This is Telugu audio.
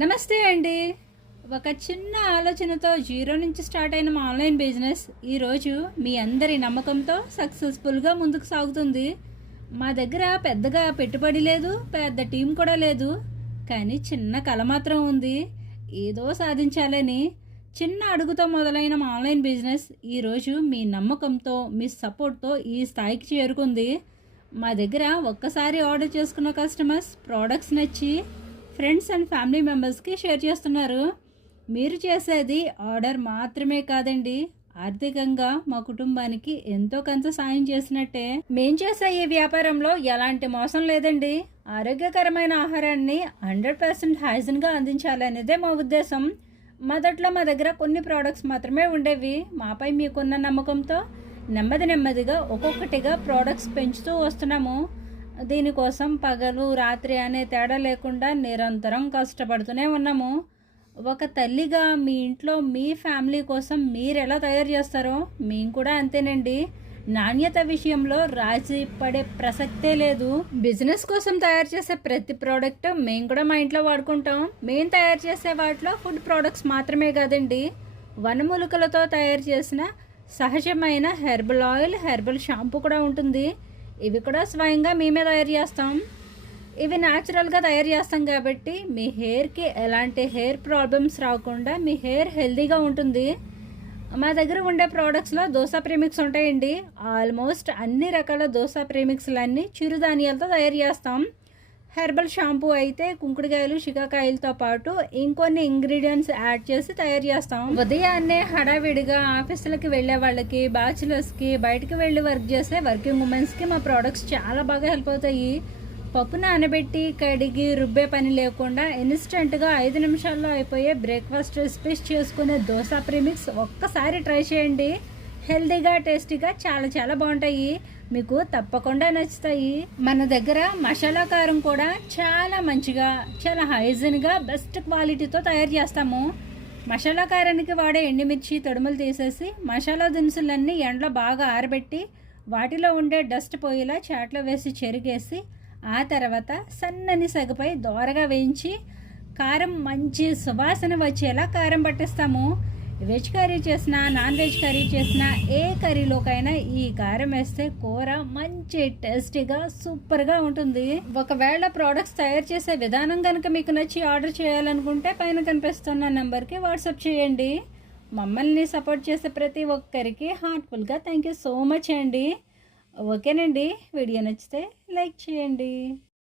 నమస్తే అండి. ఒక చిన్న ఆలోచనతో జీరో నుంచి స్టార్ట్ అయిన మా ఆన్లైన్ బిజినెస్ ఈరోజు మీ అందరి నమ్మకంతో సక్సెస్ఫుల్గా ముందుకు సాగుతుంది. మా దగ్గర పెద్దగా పెట్టుబడి లేదు, పెద్ద టీం కూడా లేదు, కానీ చిన్న కళ మాత్రం ఉంది. ఏదో సాధించాలని చిన్న అడుగుతో మొదలైన మా ఆన్లైన్ బిజినెస్ ఈరోజు మీ నమ్మకంతో, మీ సపోర్ట్తో ఈ స్థాయికి చేరుకుంది. మా దగ్గర ఒక్కసారి ఆర్డర్ చేసుకున్న కస్టమర్స్ ప్రోడక్ట్స్ నచ్చి ఫ్రెండ్స్ అండ్ ఫ్యామిలీ మెంబర్స్కి షేర్ చేస్తున్నారు. మీరు చేసేది ఆర్డర్ మాత్రమే కాదండి, ఆర్థికంగా మా కుటుంబానికి ఎంతో కొంత సాయం చేసినట్టే. మేం చేసే ఈ వ్యాపారంలో ఎలాంటి మోసం లేదండి. ఆరోగ్యకరమైన ఆహారాన్ని 100% హైజీన్గా అందించాలనేదే మా ఉద్దేశం. మొదట్లో మా దగ్గర కొన్ని ప్రోడక్ట్స్ మాత్రమే ఉండేవి. మాపై మీకున్న నమ్మకంతో నెమ్మదిగా ఒక్కొక్కటిగా ప్రోడక్ట్స్ పెంచుతూ వస్తున్నాము. దీనికోసం పగలు రాత్రి అనే తేడా లేకుండా నిరంతరం కష్టపడుతూనే ఉన్నాము. ఒక తల్లిగా మీ ఇంట్లో మీ ఫ్యామిలీ కోసం మీరు ఎలా తయారు చేస్తారో మేము కూడా అంతేనండి. నాణ్యత విషయంలో రాజీ పడే ప్రసక్తే లేదు. బిజినెస్ కోసం తయారు చేసే ప్రతి ప్రోడక్ట్ మేము కూడా మా ఇంట్లో వాడుకుంటాం. మేము తయారు చేసే వాటిలో ఫుడ్ ప్రోడక్ట్స్ మాత్రమే కాదండి, వనమూలికలతో తయారు చేసిన సహజమైన హెర్బల్ ఆయిల్, హెర్బల్ షాంపూ కూడా ఉంటుంది. ఇవి కూడా స్వయంగా మేమే తయారు చేస్తాం. ఇవి న్యాచురల్గా తయారు చేస్తాం కాబట్టి మీ హెయిర్కి ఎలాంటి హెయిర్ ప్రాబ్లమ్స్ రాకుండా మీ హెయిర్ హెల్తీగా ఉంటుంది. మా దగ్గర ఉండే ప్రోడక్ట్స్లో దోసా ప్రీమిక్స్ ఉంటాయండి. ఆల్మోస్ట్ అన్ని రకాల దోసా ప్రీమిక్స్లన్నీ చిరుధాన్యాలతో తయారు చేస్తాం. హెర్బల్ షాంపూ అయితే కుంకుడుకాయలు, షికాకాయలతో పాటు ఇంకొన్ని ఇంగ్రీడియంట్స్ యాడ్ చేసి తయారు చేస్తాం. ఉదయాన్నే హడావిడిగా ఆఫీసులకి వెళ్ళే వాళ్ళకి, బ్యాచులర్స్కి, బయటకు వెళ్ళి వర్క్ చేసే వర్కింగ్ ఉమెన్స్కి మా ప్రోడక్ట్స్ చాలా బాగా హెల్ప్ అవుతాయి. పప్పు నానబెట్టి కడిగి రుబ్బే పని లేకుండా ఇన్స్టెంట్గా 5 నిమిషాల్లో అయిపోయే బ్రేక్ఫాస్ట్ రెసిపీస్ చేసుకునే దోసా ప్రీమిక్స్ ఒక్కసారి ట్రై చేయండి. హెల్తీగా, టేస్టీగా చాలా బాగుంటాయి. మీకు తప్పకుండా నచ్చుతాయి. మన దగ్గర మసాలా కారం కూడా చాలా మంచిగా, చాలా హైజీన్గా, బెస్ట్ క్వాలిటీతో తయారు చేస్తాము. మసాలా కారానికి వాడే ఎండుమిర్చి తొడుములు తీసేసి మసాలా దినుసులన్నీ ఎండలో బాగా ఆరబెట్టి వాటిలో ఉండే డస్ట్ పోయేలా చాట్లో వేసి చెరిగేసి ఆ తర్వాత సన్నని సెగపై దోరగా వేయించి కారం మంచి సువాసన వచ్చేలా కారం పట్టిస్తాము. వెజ్ కర్రీ చేసినా, నాన్ వెజ్ కర్రీ చేసినా, ఏ కర్రీలోకైనా ఈ కారం వేస్తే కూర మంచి టేస్టీగా సూపర్గా ఉంటుంది. ఒకవేళ ప్రోడక్ట్స్ తయారు చేసే విధానం కనుక మీకు నచ్చి ఆర్డర్ చేయాలనుకుంటే పైన కనిపిస్తున్న నెంబర్కి వాట్సాప్ చేయండి. మమ్మల్ని సపోర్ట్ చేసే ప్రతి ఒక్కరికి హార్ట్ఫుల్గా థ్యాంక్ యూ సో మచ్ అండి. ఓకేనండి, వీడియో నచ్చితే లైక్ చేయండి.